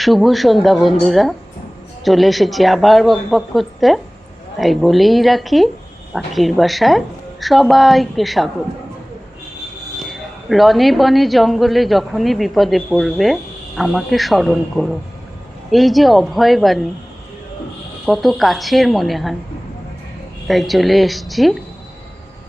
শুভ সন্ধ্যা, বন্ধুরা। চলে এসেছি আবার বকবক করতে। তাই বলেই রাখি, পাখির বাসায় সবাইকে স্বাগত। রনে বনে জঙ্গলে যখনই বিপদে পড়বে, আমাকে স্মরণ করো। এই যে অভয় বাণী, কত কাছের মনে হয়। তাই চলে এসছি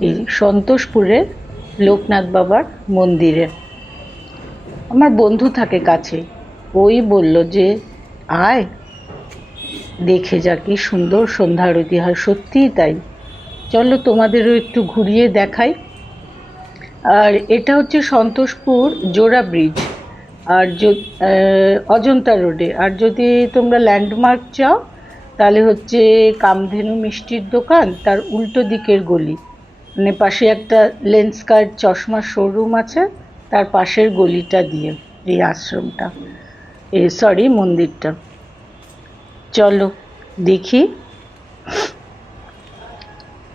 এই সন্তোষপুরের লোকনাথ বাবার মন্দিরে। আমার বন্ধু থাকে কাছে। ওই বলল যে, আয়, দেখে যা কি সুন্দর সন্ধ্যা আরতি হয় সত্যিই তাই। চলো তোমাদেরও একটু ঘুরিয়ে দেখাই। আর এটা হচ্ছে সন্তোষপুর জোড়া ব্রিজ, আর অজন্তা রোডে। আর যদি তোমরা ল্যান্ডমার্ক চাও, তাহলে হচ্ছে কামধেনু মিষ্টির দোকান, তার উল্টো দিকের গলি। মানে পাশে একটা লেন্স কার্ড চশমার শোরুম আছে, তার পাশের গলিটা দিয়ে, এই আশ্রমটা। এ সরি মন্দিরটা। চলো, দেখি।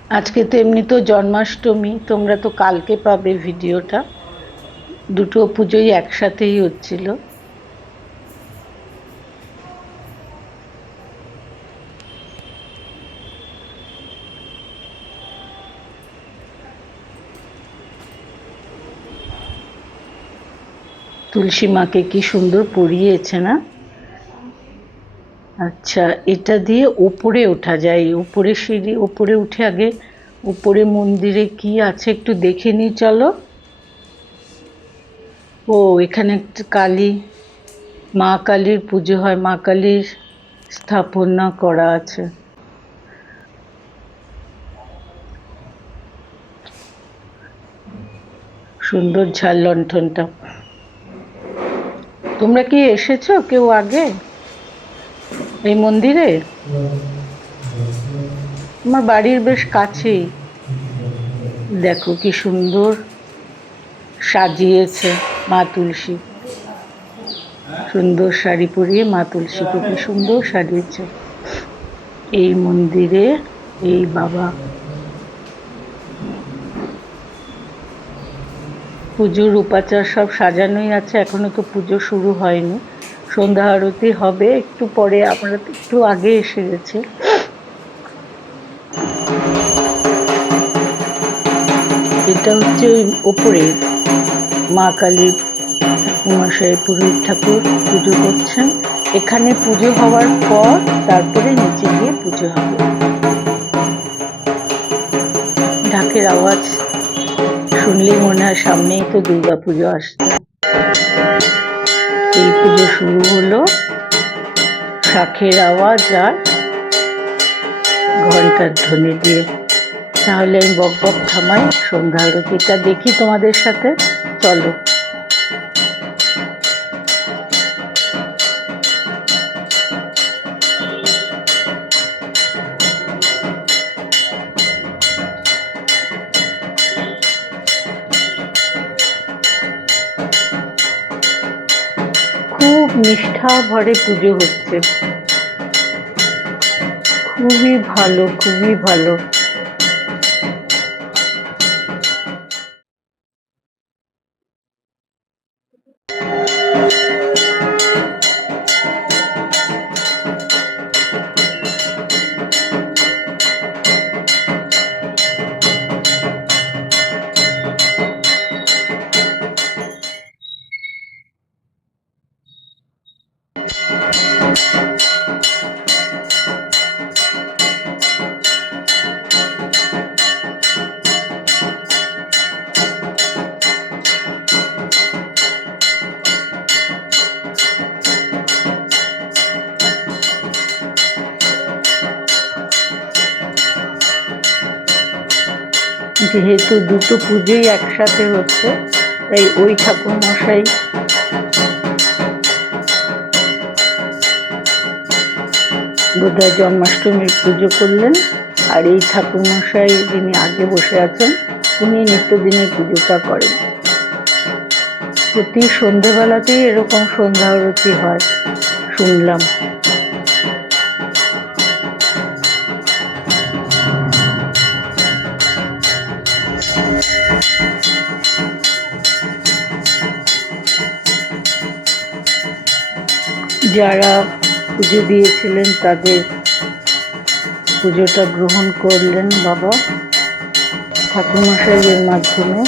আজকে তো এমনি তো জন্মাষ্টমী, তোমরা তো কালকে পাবে ভিডিওটা। দুটো পুজোই একসাথেই হচ্ছিল। তুলসী মাকে কি সুন্দর পরিয়েছে না? আচ্ছা এটা দিয়ে ওপরে ওঠা যায়। উপরে সিঁড়ি ওপরে উঠে আগে উপরে মন্দিরে কি আছে একটু দেখে নিই চলো। ও, এখানে একটা কালী, মা কালীর পুজো হয়, মা কালীর স্থাপনা করা আছে। সুন্দর ঝাল লণ্ঠনটা। তোমরা কি এসেছ কেউ আগে? এই মন্দিরে? আমার বাড়ির বেশ কাছেই। দেখো কি সুন্দর সাজিয়েছে মা তুলসী। সুন্দর শাড়ি পরিয়ে মা তুলসীকে কি সুন্দর সাজিয়েছে। এই মন্দিরে এই বাবা পুজোর উপাচার সব সাজানোই আছে, এখনও তো পুজো শুরু হয়নি। সন্ধ্যা আরতি হবে, একটু পরে আমরা একটু আগে এসে গেছে। এটা হচ্ছে ওই ওপরে মা কালীর মশাই পুরোহিত ঠাকুর পুজো করছেন। এখানে পুজো হওয়ার পর তারপরে নিচে গিয়ে পুজো হবে। ঢাকের আওয়াজ শুনলেই মনে হয় সামনেই তো দুর্গা পুজো আসছে। এই পুজো শুরু হলো শাখের আওয়াজ আর ঘণ্টার ধ্বনি দিয়ে। তাহলে আমি বক বক থামাই, সন্ধ্যা আরতিটা দেখি তোমাদের সাথে। চলো। নিষ্ঠা ভরে পুজো হচ্ছে। খুবই ভালো খুবই ভালো। যেহেতু দুটো পুজোই একসাথে হচ্ছে তাই ওই ঠাকুর মশাই বোধহয় জন্মাষ্টমীর পুজো করলেন আর এই ঠাকুর মশাই যিনি আগে বসে আছেন, উনি নিত্যদিনের পুজোটা করেন। প্রতি সন্ধেবেলাতেই এরকম সন্ধ্যা আরতি হয়, শুনলাম। যারা পুজো দিয়েছিলেন তাদের পুজোটা গ্রহণ করলেন বাবা। ঠাকুরমশাইয়ের মাধ্যমে।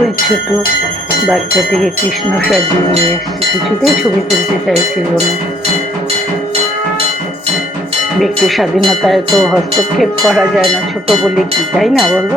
ওই ছোট বাচ্চাটিকে কৃষ্ণ সাজিয়ে নিয়ে এসছে। কিছুতেই ছবি তুলতে চাইছিল না। ব্যক্তি স্বাধীনতায় তো হস্তক্ষেপ করা যায় না, ছোট বলে কি, তাই না বলো?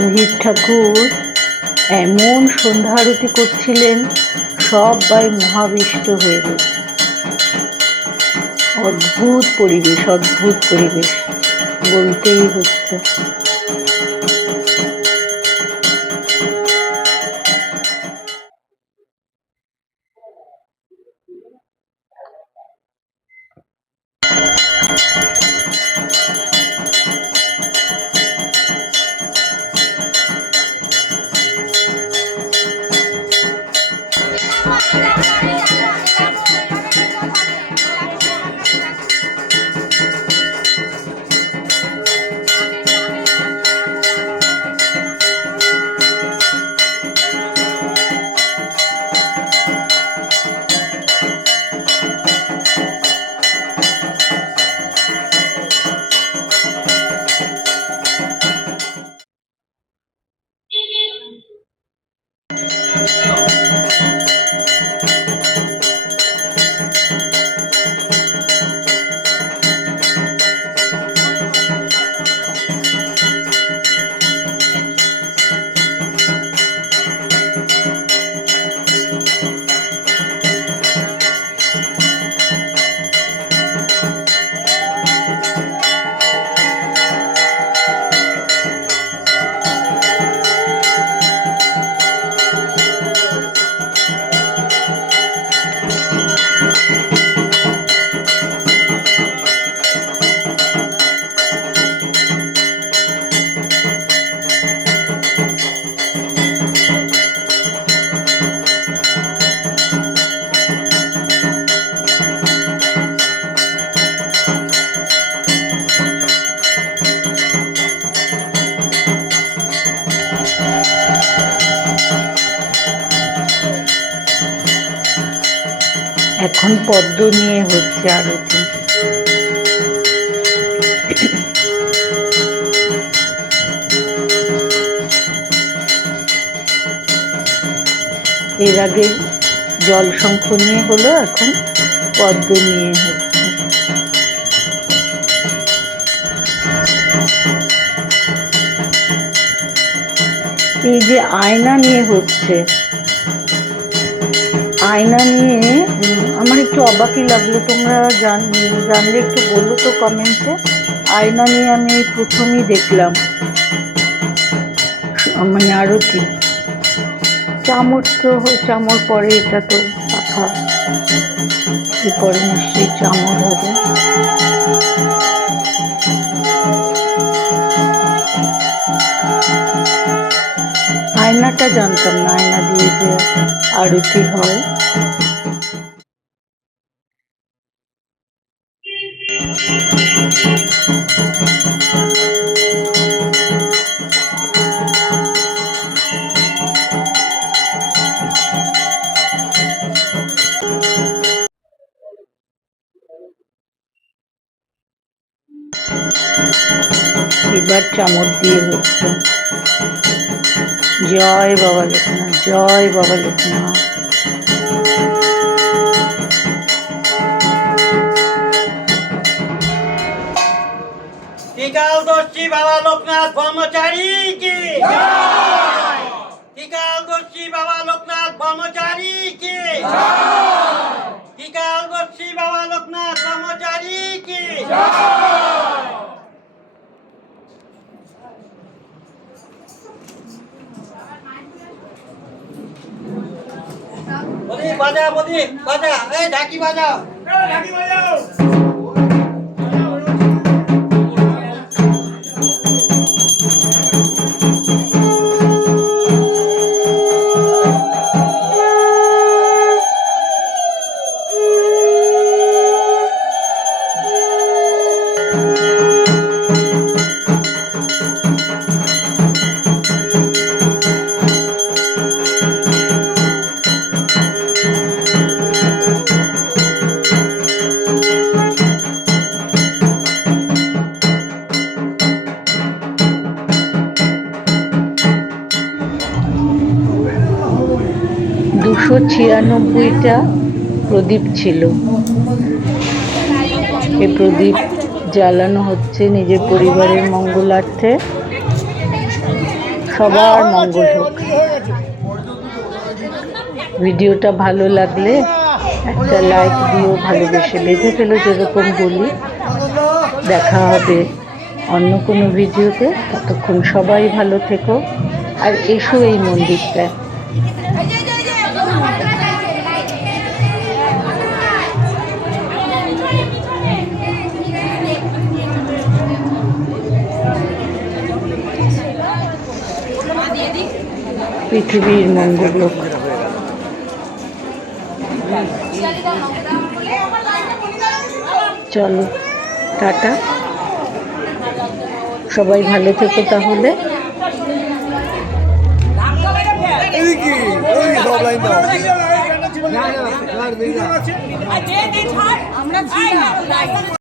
রোহিত ঠাকুর, এমন সন্ধ্যা আরতি করছিলেন সবাই মহাবিষ্ট হয়ে গেছে অদ্ভুত পরিবেশ অদ্ভুত পরিবেশ, বলতেই হচ্ছে। এখন পদ্ম নিয়ে হচ্ছে আরতি এর আগে জল শঙ্খ নিয়ে হলো, এখন পদ্ম নিয়ে হচ্ছে। এই যে আয়না নিয়ে হচ্ছে আয়না নিয়ে, আমার একটু অবাকই লাগল। তোমরা জান, জানলে একটু বলল তো কমেন্টে আয়না নিয়ে আমি প্রথমই দেখলাম। মানে আরতি চামচ তো চামর পরে এটা তো পাখা এরপরে নিশ্চয়ই চামর হবে? আয়না আয়নাটা জানতাম না আয়না দিয়ে যে আরতি হয় এবার চামচ দিয়ে হচ্ছে জয় বাবা লোকনাথ জয় বাবা লোকনাথ টিকালদর্শী বাবা লোকনাথ ব্রহ্মচারী কি? টিকালদর্শী বাবা লোকনাথ ব্রহ্মচারী কি? টিকালদর্শী বাবা লোকনাথ ব্রহ্মচারী কি? বলি বাজা বলি বাজা এই ঢাকি বাজাও দুশো ছিয়ানব্বইটা প্রদীপ ছিল। এ প্রদীপ জ্বালানো হচ্ছে নিজের পরিবারের মঙ্গলার্থে। সবার মঙ্গল হোক। ভিডিওটা ভালো লাগলে একটা লাইক দিও, ভালোবেসে বেঁধে ফেলো যেরকম বলি। দেখা হবে অন্য কোনো ভিডিওতে। ততক্ষণ সবাই ভালো থেকো। আর এসো এই মন্দিরটায়। পৃথিবীর মঙ্গল চলো টাটা। সবাই ভালো থেকো তাহলে। আমরা